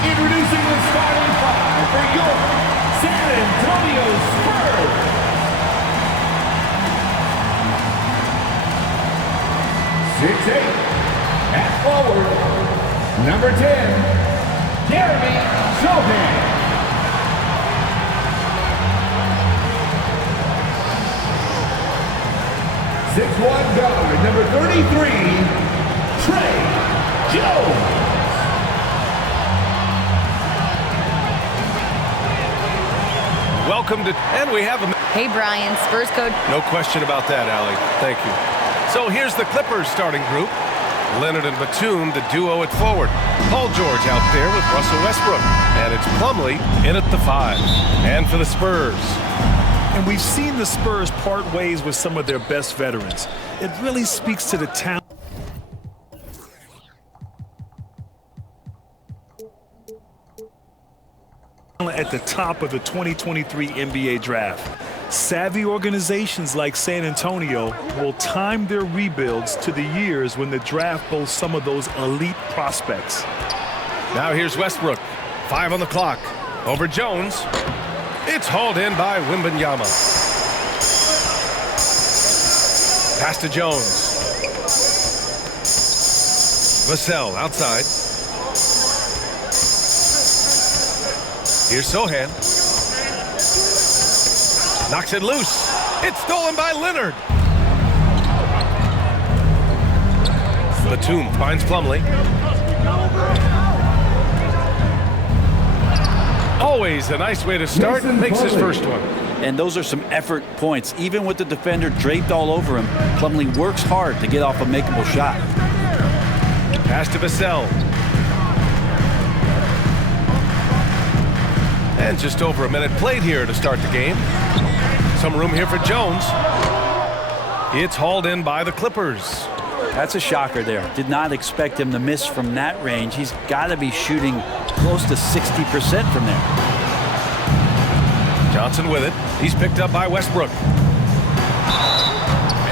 Introducing the starting five for your San Antonio Spurs. 6'8", at forward, number 10, Jeremy Sohan. 6'1" guard, number 33, Trey Jones. Welcome to, and we have a... Hey, Brian, Spurs code. No question about that, Allie. Thank you. So here's the Clippers starting group. Leonard and Batum, the duo at forward. Paul George out there with Russell Westbrook. And it's Plumlee in at the 5. And for the Spurs. And we've seen the Spurs part ways with some of their best veterans. It really speaks to the talent at the top of the 2023 NBA draft. Savvy organizations like San Antonio will time their rebuilds to the years when the draft boasts some of those elite prospects. Now here's Westbrook. 5 on the clock. Over Jones. It's hauled in by Wembanyama. Pass to Jones. Vassell outside. Here's Sohan. Knocks it loose. It's stolen by Leonard. Batum finds Plumlee. Always a nice way to start. Makes his first one. And those are some effort points. Even with the defender draped all over him, Plumlee works hard to get off a makeable shot. Pass to Vassell. And just over a minute played here to start the game. Some room here for Jones. It's hauled in by the Clippers. That's a shocker there. Did not expect him to miss from that range. He's got to be shooting close to 60% from there. Johnson with it. He's picked up by Westbrook.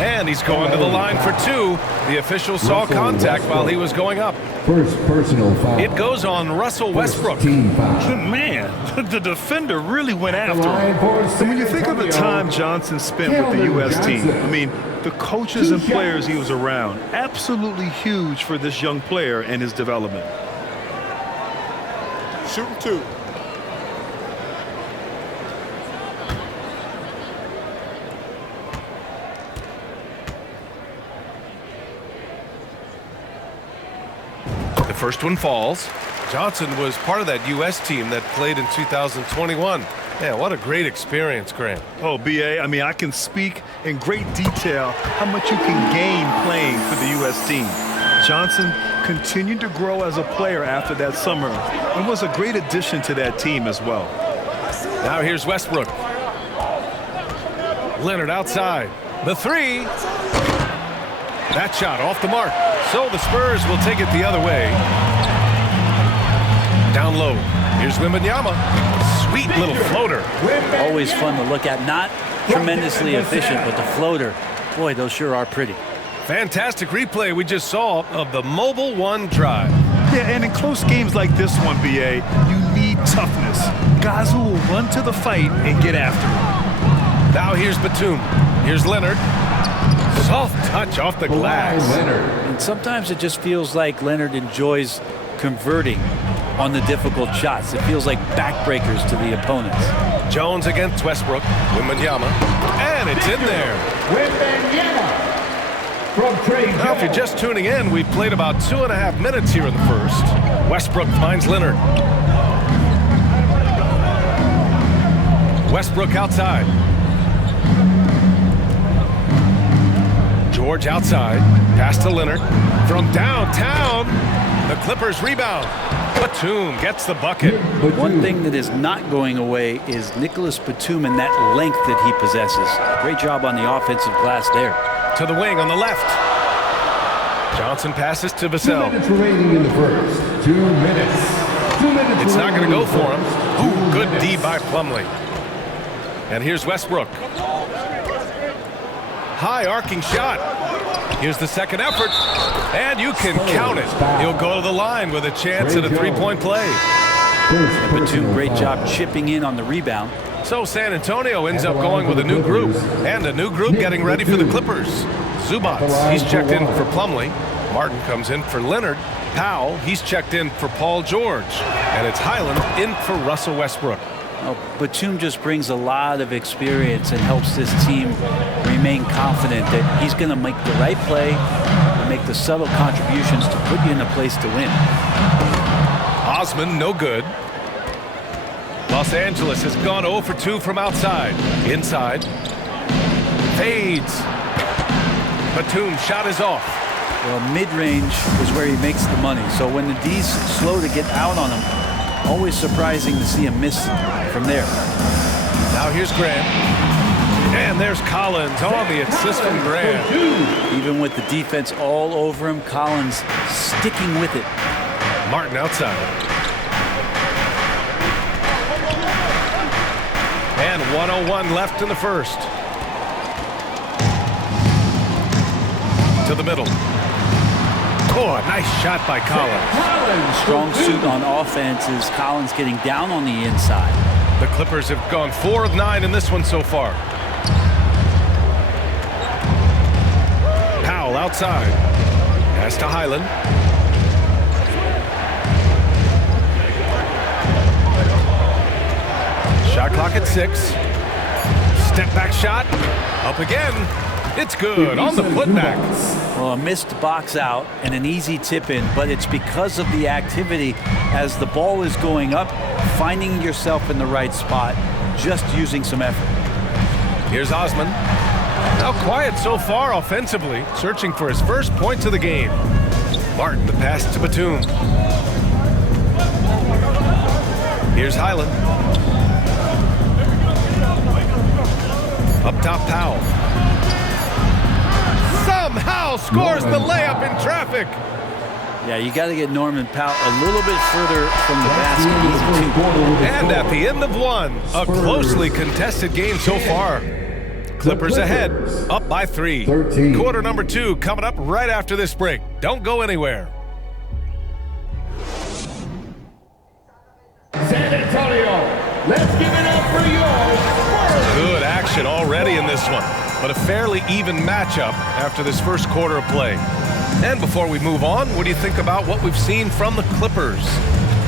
And he's going to the line for 2. The official saw contact while he was going up. First personal foul. It goes on Russell Westbrook. Man, the defender really went after him. And when you think of the time Johnson spent with the U.S. team, I mean, the coaches and players he was around, absolutely huge for this young player and his development. Shooting 2. The first one falls. Johnson was part of that U.S. team that played in 2021. Yeah, what a great experience, Grant. Oh, B.A., I mean, I can speak in great detail how much you can gain playing for the U.S. team. Johnson continued to grow as a player after that summer and was a great addition to that team as well. Now here's Westbrook. Leonard outside. The 3. That shot off the mark. So the Spurs will take it the other way. Down low. Here's Wembanyama. Sweet little floater. Always fun to look at. Not tremendously efficient, but the floater, boy, those sure are pretty. Fantastic replay we just saw of the Mobile One drive. Yeah, and in close games like this one, B.A., you need toughness. Guys who will run to the fight and get after it. Now here's Batum. Here's Leonard. Soft touch off the glass. And sometimes it just feels like Leonard enjoys converting on the difficult shots. It feels like backbreakers to the opponents. Jones against Westbrook. Wembanyama. And it's in there. Wembanyama from Trey Jones. Now, if you're just tuning in, we've played about 2.5 minutes here in the first. Westbrook finds Leonard. Westbrook outside. George outside. Pass to Leonard. From downtown, the Clippers rebound. Batum gets the bucket. One thing that is not going away is Nicholas Batum and that length that he possesses. Great job on the offensive glass there. To the wing on the left. Johnson passes to Vassell. 2 minutes remaining in the first. 2 minutes. 2 minutes. It's not going to go for him. Ooh, good D by Plumlee. And here's Westbrook. High arcing shot. Here's the second effort. And you can count it. He'll go to the line with a chance at a 3-point play. And Batum, great job chipping in on the rebound. So San Antonio ends up going with a new group, and a new group getting ready for the Clippers. Zubats, he's checked in for Plumlee. Martin comes in for Leonard. Powell, he's checked in for Paul George. And it's Highland in for Russell Westbrook. Oh, Batum just brings a lot of experience and helps this team remain confident that he's going to make the right play and make the subtle contributions to put you in a place to win. Osman, no good. Los Angeles has gone 0 for 2 from outside. Inside. Fades. Batum shot is off. Well, mid-range is where he makes the money. So when the D's slow to get out on him, always surprising to see him miss from there. Now here's Grant. And there's Collins on the assist from Grant. Even with the defense all over him, Collins sticking with it. Martin outside. And 1:01 left in the first. To the middle. Oh, a nice shot by Collins. Strong suit on offense is Collins getting down on the inside. The Clippers have gone 4 of 9 in this one so far. Powell outside. Pass to Highland. Shot clock at 6. Step back shot. Up again. It's good on the putback. Well, a missed box out and an easy tip in, but it's because of the activity as the ball is going up, finding yourself in the right spot, just using some effort. Here's Osman. Now quiet so far offensively, searching for his first points of the game. Martin, the pass to Batum. Here's Highland. Up top, Powell. Somehow scores the layup in traffic. Yeah, you got to get Norman Powell a little bit further from the basket. Easy two. And at the end of one, a closely contested game so far. Clippers ahead, up by 3. Quarter number 2 coming up right after this break. Don't go anywhere. San Antonio, let's give it up for yours. Good action already in this one, but a fairly even matchup after this first quarter of play. And before we move on, what do you think about what we've seen from the Clippers?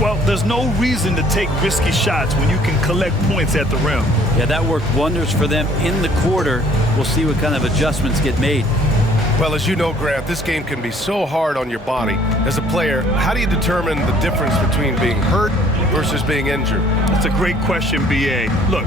Well, there's no reason to take risky shots when you can collect points at the rim. Yeah, that worked wonders for them in the quarter. We'll see what kind of adjustments get made. Well, as you know, Grant, this game can be so hard on your body. As a player, how do you determine the difference between being hurt versus being injured? That's a great question, B.A. Look,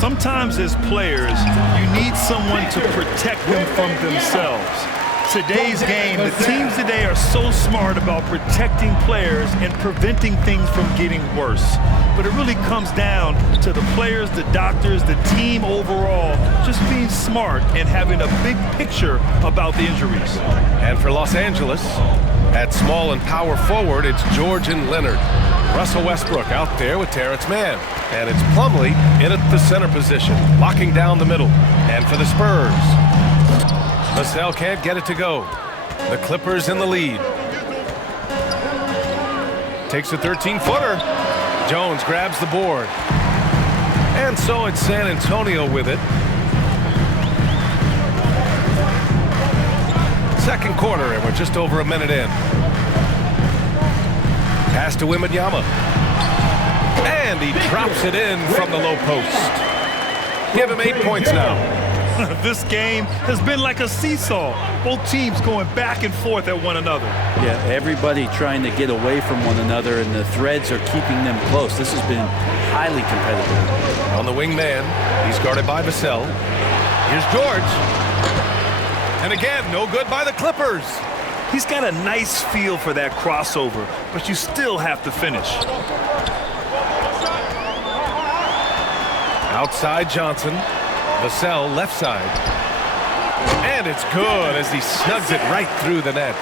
sometimes as players, you need someone to protect them from themselves. Today's game, the teams today are so smart about protecting players and preventing things from getting worse. But it really comes down to the players, the doctors, the team overall, just being smart and having a big picture about the injuries. And for Los Angeles, at small and power forward, it's George and Leonard. Russell Westbrook out there with Terrence Mann. And it's Plumlee in at the center position, locking down the middle. And for the Spurs, Vassell can't get it to go. The Clippers in the lead. Takes a 13-footer. Jones grabs the board. And so it's San Antonio with it. Second quarter, and we're just over a minute in. Pass to Wembanyama. And he drops it in from the low post. Give him 8 points now. This game has been like a seesaw. Both teams going back and forth at one another. Yeah, everybody trying to get away from one another, and the threads are keeping them close. This has been highly competitive. On the wing man, he's guarded by Vassell. Here's George. And again, no good by the Clippers. He's got a nice feel for that crossover, but you still have to finish. Outside Johnson. Vassell left side. And it's good as he snugs it right through the net.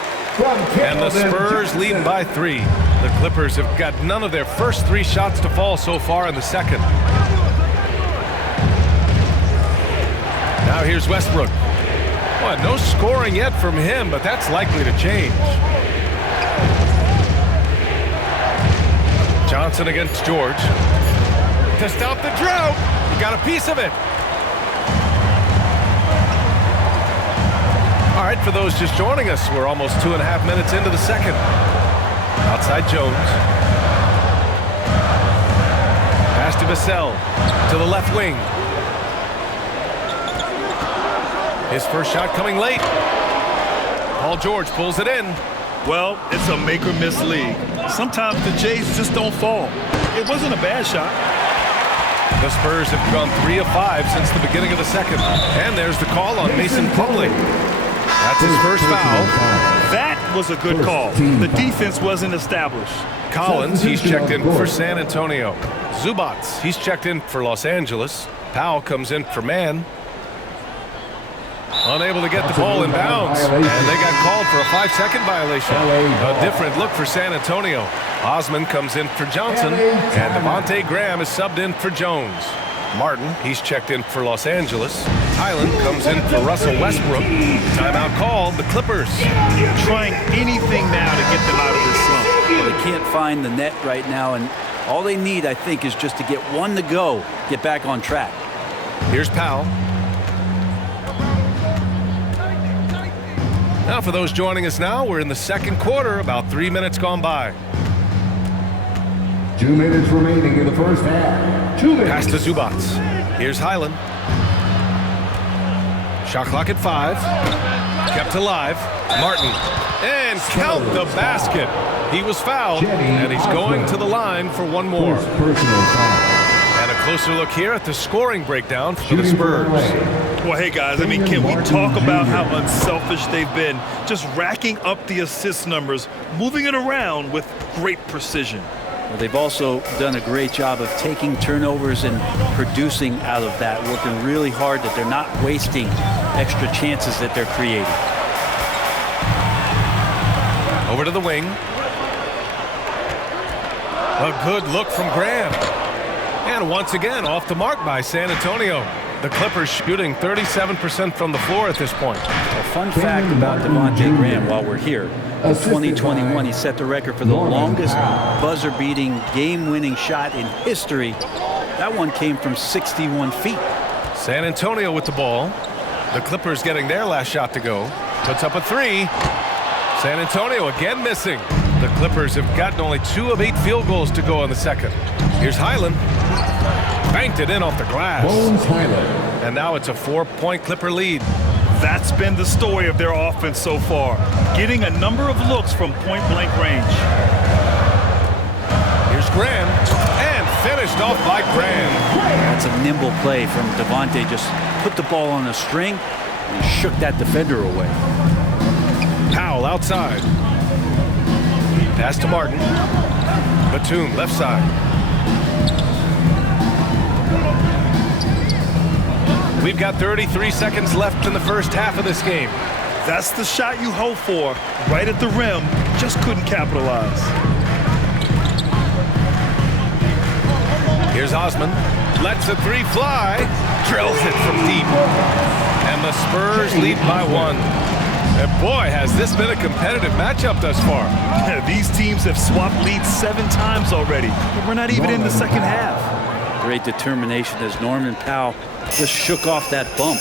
And the Spurs lead by 3. The Clippers have got none of their first 3 shots to fall so far in the second. Now here's Westbrook. Well, no scoring yet from him, but that's likely to change. Johnson Johnson against George. To stop the drought. He got a piece of it. All right, for those just joining us, we're almost 2.5 minutes into the second. Outside Jones. Pass to Vassell. To the left wing. His first shot coming late. Paul George pulls it in. Well, it's a make-or-miss league. Sometimes the Jays just don't fall. It wasn't a bad shot. The Spurs have gone 3 of 5 since the beginning of the second. And there's the call on Mason Plumlee. That's his first foul. That was a good call. The defense wasn't established. Collins, he's checked in for San Antonio. Zubats, he's checked in for Los Angeles. Powell comes in for Mann. Unable to get the ball in bounds. And they got called for a 5-second violation. A different look for San Antonio. Osman comes in for Johnson. And Devontae Graham is subbed in for Jones. Martin, he's checked in for Los Angeles. Hyland comes in for Russell Westbrook. Timeout called, the Clippers. Trying anything now to get them out of this slump. Well, they can't find the net right now, and all they need, I think, is just to get one to go, get back on track. Here's Powell. Now, for those joining us now, we're in the second quarter, about 3 minutes gone by. 2 minutes remaining in the first half. 2 minutes. Pass to Zubats. Here's Hyland. Shot clock at 5. Kept alive. Martin. And count the basket. He was fouled, and he's going to the line for one more. Personal foul. And a closer look here at the scoring breakdown for the Spurs. Well, hey, guys, I mean, can we talk about how unselfish they've been? Just racking up the assist numbers, moving it around with great precision. Well, they've also done a great job of taking turnovers and producing out of that, working really hard that they're not wasting extra chances that they're creating. Over to the wing. A good look from Graham. And once again, off the mark by San Antonio. The Clippers shooting 37% from the floor at this point. A fun fact about Devontae Graham while we're here. In 2021, he set the record for the longest buzzer-beating, game-winning shot in history. That one came from 61 feet. San Antonio with the ball. The Clippers getting their last shot to go. Puts up a 3. San Antonio again missing. The Clippers have gotten only 2 of 8 field goals to go in the second. Here's Hyland. Banked it in off the glass. And now it's a 4-point Clipper lead. That's been the story of their offense so far, getting a number of looks from point-blank range. Here's Graham, and finished off by Graham. That's a nimble play from Devontae. Just put the ball on a string and shook that defender away. Powell outside. Pass to Martin. Batum left side. We've got 33 seconds left in the first half of this game. That's the shot you hope for, right at the rim, just couldn't capitalize. Here's Osman, lets the 3 fly, drills it from deep. And the Spurs lead by 1. And boy, has this been a competitive matchup thus far. These teams have swapped leads 7 times already, and we're not even in the second half. Great determination as Norman Powell just shook off that bump.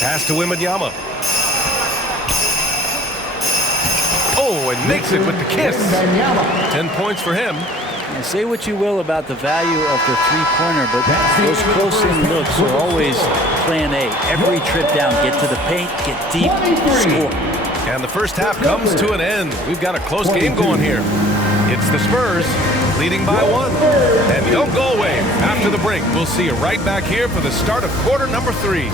Pass to Wembanyama. Oh, and makes it with the kiss. 10 points for him. And say what you will about the value of the three-pointer, but those close-in looks are always plan A. Every trip down, get to the paint, get deep, score. And the first half comes to an end. We've got a close game going here. It's the Spurs leading by 1. And don't go away. After the break, we'll see you right back here for the start of quarter number 3.